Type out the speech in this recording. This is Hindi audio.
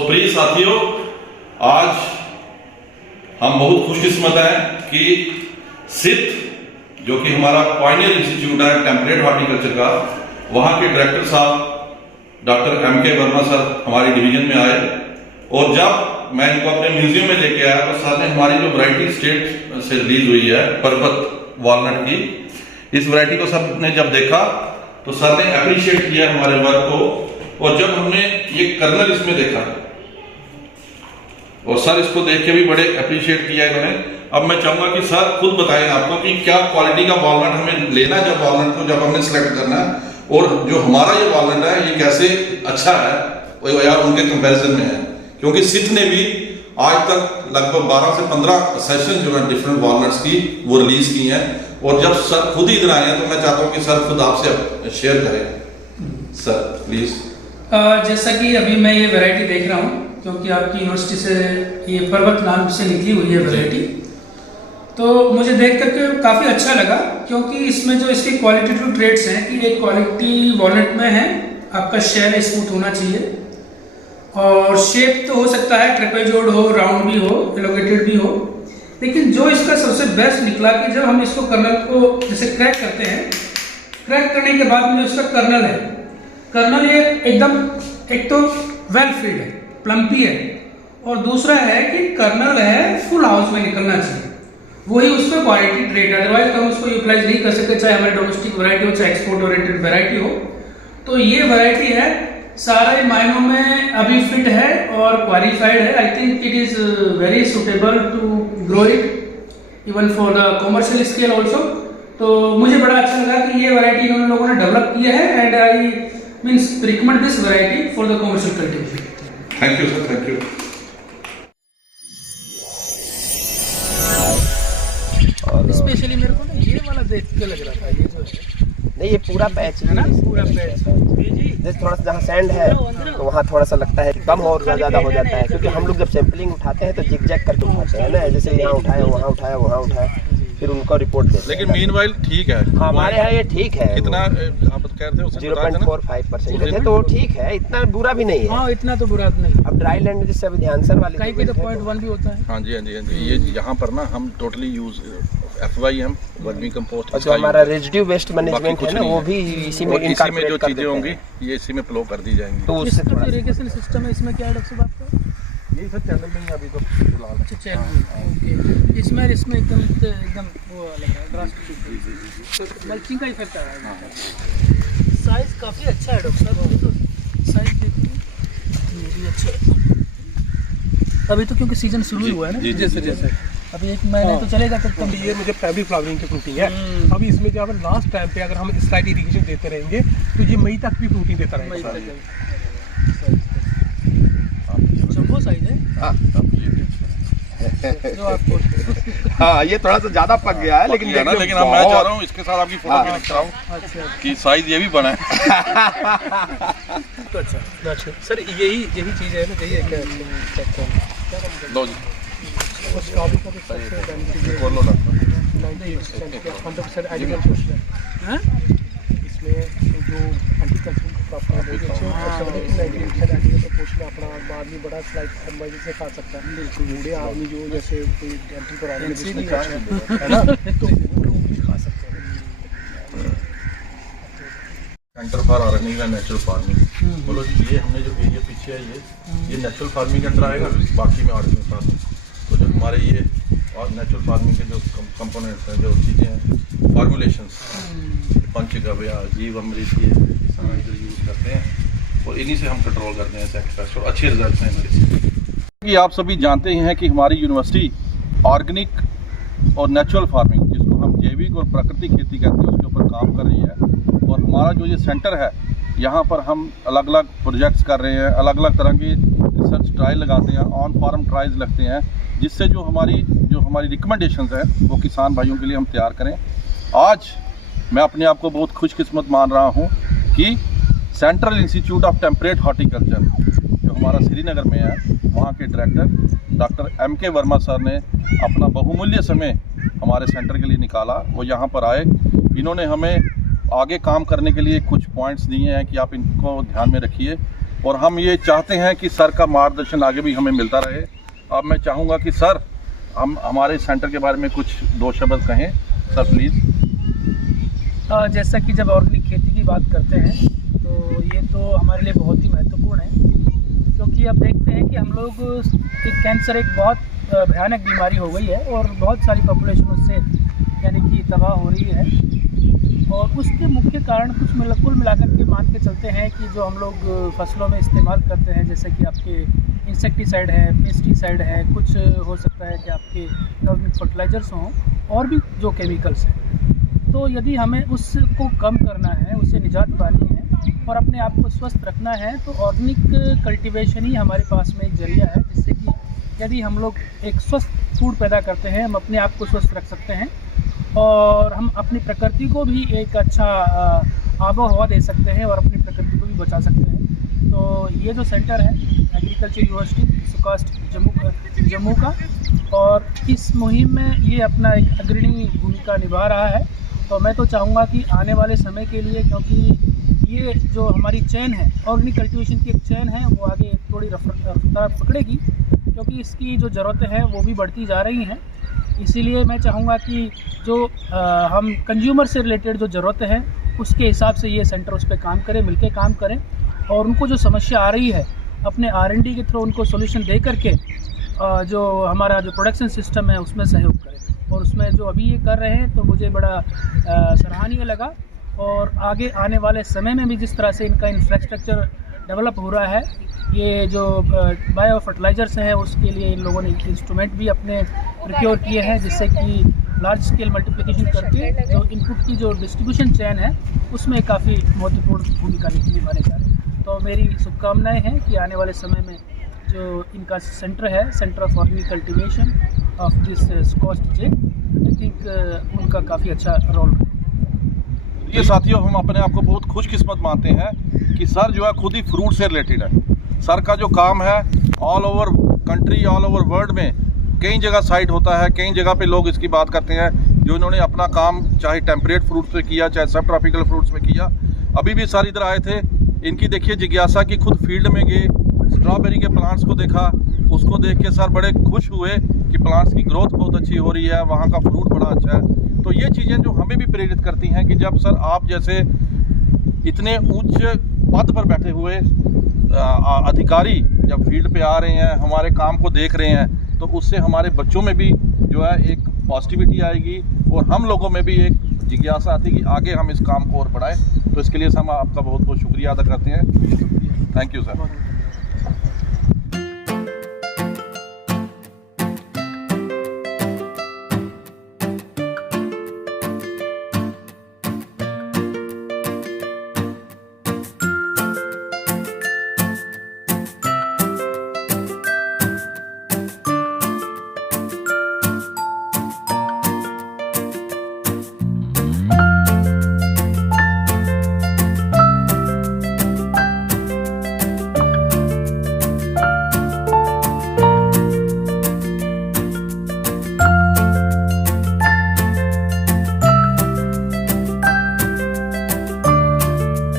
प्रिय साथियों, आज हम बहुत खुशकिस्मत हैं कि सिद्ध जो कि हमारा पायनियर इंस्टीट्यूट है टेम्परेट हॉर्टिकल्चर का, वहाँ के डायरेक्टर साहब डॉक्टर एम के वर्मा सर हमारी डिवीजन में आए और जब मैं इनको अपने म्यूजियम में लेके आया तो सर ने हमारी जो वैरायटी स्टेट से रिलीज हुई है पर्वत वॉलनट की, इस वैरायटी को सर ने जब देखा तो सर ने अप्रिशिएट किया हमारे वर्क को। और जब हमने ये कर्नल इसमें देखा और सर इसको देख के भी बड़े अप्रिशिएट किया इन्होंने। अब मैं चाहूंगा कि सर खुद बताएं आपको कि क्या क्वालिटी का वॉलनट हमें लेना है, जब वॉलनट को जब हमने सेलेक्ट करना है, और जो हमारा ये वॉलनट है ये कैसे अच्छा है या उनके कंपैरिजन में है। क्योंकि सिद्ध ने भी आज तक लगभग 12 से 15 सेशन जो है डिफरेंट वॉलनट्स की वो रिलीज की हैं, और जब सर खुद ही इधर आए हैं तो मैं चाहता हूँ कि सर खुद आपसे शेयर करें। Sir please. जैसा कि अभी मैं ये वैरायटी देख रहा हूँ, क्योंकि आपकी यूनिवर्सिटी से ये पर्वत नाम से निकली हुई है वैरायटी, तो मुझे देख करके काफ़ी अच्छा लगा। क्योंकि इसमें जो इसके क्वालिटेटिव ट्रेड्स हैं कि एक क्वालिटी वॉलनट में है, आपका शेल स्मूथ होना चाहिए और शेप तो हो सकता है ट्रेपेजोइड हो, राउंड भी हो, एलोगेटेड भी हो, लेकिन जो इसका सबसे बेस्ट निकला कि जब हम इसको कर्नल को जैसे क्रैक करते हैं, क्रैक करने के बाद में जो इसका कर्नल है, कर्नल ये एकदम एक तो वेल फील्ड है, प्लम्पी है, और दूसरा है कि कर्नल है फुल हाउस में निकलना चाहिए, वही उसमें क्वालिटी ट्रेड है। अदरवाइज हम उसको यूटिलाइज नहीं कर सकते, चाहे हमारी डोमेस्टिक वैरायटी हो चाहे एक्सपोर्ट ओरिएंटेड वैरायटी हो। तो ये वैरायटी है सारे मायनों में अभी फिट है और क्वालिफाइड है। I think it is very suitable to grow it even for the commercial scale also. तो मुझे बड़ा अच्छा लगा कि ये वैरायटी इन्होंने लोगों ने डेवलप की है and I means recommend this variety for the commercial cultivation. Thank you sir, thank you. Specially मेरे को ना ये वाला देख के लग रहा था, ये जो है नहीं, ये पूरा पैच है ना, पूरा पैच जैसे थोड़ा सा जहाँ सैंड है तो वहाँ थोड़ा सा लगता है कम और ज़्यादा हो जाता है, क्योंकि हम लोग जब सैंपलिंग उठाते हैं तो जिग जैग करके उठाते हैं ना, जैसे यहाँ उठाया वहाँ उठाया वहाँ उठाया, फिर उनको रिपोर्ट देते हैं। लेकिन मीनवाइल ठीक है, हमारे यहाँ ये ठीक है। कितना आप कह रहे थे 0.45% थे, तो ठीक है, इतना बुरा भी नहीं है। हाँ, इतना तो बुरा नहीं। अब ड्राई लैंड जिससे अभी ध्यान सर वाले कहीं तो 0.1 भी होता है। हाँ जी, हाँ जी, हाँ जी। ये यहाँ पर ना हम totally use FYM vermi compost, और जो हमारा रेजिड्यू वेस्ट मैनेजमेंट है ना, वो भी इसी में जो चीजें होंगी ये इसी में फ्लो कर दी जाएंगी। तो उससे इसका जो इरिगेशन सिस्टम है इसमें क्या है डॉक्टर साहब आपका? यही सर चैनल में ही अभी तो फिलहाल। अच्छा चैनल, इसमें एकदम वो लग रहा है ड्रास्टिक मल्चिंग का इफेक्ट आ रहा है। साइज काफ़ी अच्छा है डॉक्टर साहब, अभी तो साइज देखिए ये भी अच्छा। अभी तो क्योंकि सीजन शुरू ही हुआ है ना, जैसे अभी 1 महीने तो चलेगा तब तक। ये मुझे प्राइमरी फ्लावरिंग की फ्रूटिंग है। अभी इसमें जो अगर लास्ट टाइम पे अगर हम स्लाइट इरिगेशन देते रहेंगे तो ये मई तक भी फ्रूटिंग देता रहेगा। जंबो साइज है। जो आपको हाँ, ये थोड़ा सा ज्यादा पक गया है, लेकिन अब मैं चाह रहा हूँ इसके साथ आपकी फोटो भी रख रहा हूँ कि साइज ये भी बना है। तो अच्छा सर, यही चीज़ है ना, यही है क्या लो जी, उस टॉपिक का तो सबसे बोलो डॉक्टर। 100% एग्रीकल्चर है इसमें जो एग्रीकल्चर अपना आदमी बड़ा स्लाइड मजे से खा सकता है। बूढ़े आदमी जो जैसे कोई डेंटल प्रॉब्लम है ना, तो वो भी खा सकते हैं। Centre for earning and natural farming, बोलो जी। ये हमने जो एरिया पीछे है ये नेचुरल फार्मिंग के अंदर आएगा, बाकी में ऑर्गेनिक फार्मिंग। तो जो हमारे ये और नेचुरल फार्मिंग के जो कंपोनेंट्स हैं, जो चीज़ें हैं, फार्मूलेशंस, पंचगव्य, जीव अमृत, ये सारा जो यूज़ करते हैं और इन्हीं से हम कंट्रोल करते हैं सेक्स पेस्ट, और अच्छे रिजल्ट हैं हमारे। कि आप सभी जानते ही हैं कि हमारी यूनिवर्सिटी ऑर्गेनिक और नेचुरल फार्मिंग, जिसको हम जैविक और प्राकृतिक खेती कहते हैं, उसके ऊपर काम कर रही है। और हमारा जो ये सेंटर है, यहाँ पर हम अलग अलग प्रोजेक्ट्स कर रहे हैं, अलग अलग तरह के रिसर्च ट्रायल लगाते हैं, ऑन फार्म ट्रायल्स लगते हैं, जिससे जो हमारी रिकमेंडेशंस हैं वो किसान भाइयों के लिए हम तैयार करें। आज मैं अपने आप को बहुत खुशकिस्मत मान रहा हूँ कि central institute of temperate horticulture जो हमारा श्रीनगर में है, वहाँ के डायरेक्टर डॉक्टर एम के वर्मा सर ने अपना बहुमूल्य समय हमारे सेंटर के लिए निकाला। वो यहाँ पर आए, इन्होंने हमें आगे काम करने के लिए कुछ पॉइंट्स दिए हैं कि आप इनको ध्यान में रखिए और हम ये चाहते हैं कि सर का मार्गदर्शन आगे भी हमें मिलता रहे। अब मैं चाहूँगा कि सर हम हमारे सेंटर के बारे में कुछ 2 शब्द कहें सर प्लीज़। जैसा कि जब ऑर्गेनिक खेती की बात करते हैं तो ये तो हमारे लिए बहुत ही महत्वपूर्ण है, क्योंकि अब देखते हैं कि हम लोग एक कैंसर एक बहुत भयानक बीमारी हो गई है और बहुत सारी पॉपुलेशन उससे यानी कि तबाह हो रही है। और उसके मुख्य कारण कुल मिलाकर के मान के चलते हैं कि जो हम लोग फसलों में इस्तेमाल करते हैं, जैसे कि आपके इंसेक्टिसाइड है, पेस्टिसाइड है, कुछ हो सकता है कि आपके ऑर्गेनिक फर्टिलाइजर्स हों और भी जो केमिकल्स हैं। तो यदि हमें उसको कम करना है, उससे निजात पानी है और अपने आप को स्वस्थ रखना है तो ऑर्गेनिक कल्टीवेशन ही हमारे पास में एक जरिया है, जिससे कि यदि हम लोग एक स्वस्थ फूड पैदा करते हैं, हम अपने आप को स्वस्थ रख सकते हैं और हम अपनी प्रकृति को भी एक अच्छा आबो हवा दे सकते हैं और अपनी प्रकृति को भी बचा सकते हैं। तो ये जो सेंटर है एग्रीकल्चर यूनिवर्सिटी सुकास्ट जम्मू का, और इस मुहिम में ये अपना एक अग्रणी भूमिका निभा रहा है। तो मैं तो चाहूँगा कि आने वाले समय के लिए, क्योंकि ये जो हमारी चेन है ऑर्गेनिक कल्टीवेशन की एक चेन है, वो आगे थोड़ी रफ्तार पकड़ेगी, क्योंकि इसकी जो ज़रूरतें हैं वो भी बढ़ती जा रही हैं। इसीलिए मैं चाहूँगा कि जो हम कंज्यूमर से रिलेटेड जो ज़रूरतें हैं उसके हिसाब से ये सेंटर उस पर काम करे, मिलके काम करें और उनको जो समस्या आ रही है अपने R&D के थ्रू उनको सॉल्यूशन दे करके जो हमारा जो प्रोडक्शन सिस्टम है उसमें सहयोग करें। और उसमें जो अभी ये कर रहे हैं तो मुझे बड़ा सराहनीय लगा। और आगे आने वाले समय में भी जिस तरह से इनका इंफ्रास्ट्रक्चर डेवलप हो रहा है, ये जो बायो फर्टिलाइजर्स हैं उसके लिए इन लोगों ने इंस्ट्रूमेंट भी अपने प्रोक्योर किए हैं, जिससे कि लार्ज स्केल मल्टीप्लिकेशन करके जो इनपुट की जो डिस्ट्रीब्यूशन चेन है उसमें काफ़ी महत्वपूर्ण भूमिका निभाने जा रहे हैं। तो मेरी शुभकामनाएं हैं कि आने वाले समय में जो इनका सेंटर है, centre of organic cultivation of this सुकास्ट जे, आई थिंक उनका काफ़ी अच्छा रोल है। ये साथियों, हम अपने आप को बहुत खुशकिस्मत मानते हैं कि सर जो है खुद ही फ्रूट से रिलेटेड है। सर का जो काम है all over country, all over world में कई जगह साइट होता है, कई जगह पे लोग इसकी बात करते हैं जो इन्होंने अपना काम चाहे टेम्परेट फ्रूट्स पे किया, चाहे सब ट्रॉपिकल फ्रूट्स में किया। अभी भी सर इधर आए थे, इनकी देखिए जिज्ञासा कि खुद फील्ड में गए, स्ट्रॉबेरी के प्लांट्स को देखा, उसको देख के सर बड़े खुश हुए कि प्लांट्स की ग्रोथ बहुत अच्छी हो रही है, वहाँ का फ्रूट बड़ा अच्छा है। तो ये चीज़ें जो हमें भी प्रेरित करती हैं कि जब सर आप जैसे इतने उच्च पद पर बैठे हुए अधिकारी जब फील्ड पे आ रहे हैं, हमारे काम को देख रहे हैं, तो उससे हमारे बच्चों में भी जो है एक पॉजिटिविटी आएगी और हम लोगों में भी एक जिज्ञासा आती है कि आगे हम इस काम को और बढ़ाएं। तो इसके लिए हम आपका बहुत बहुत शुक्रिया अदा करते हैं। Thank you sir.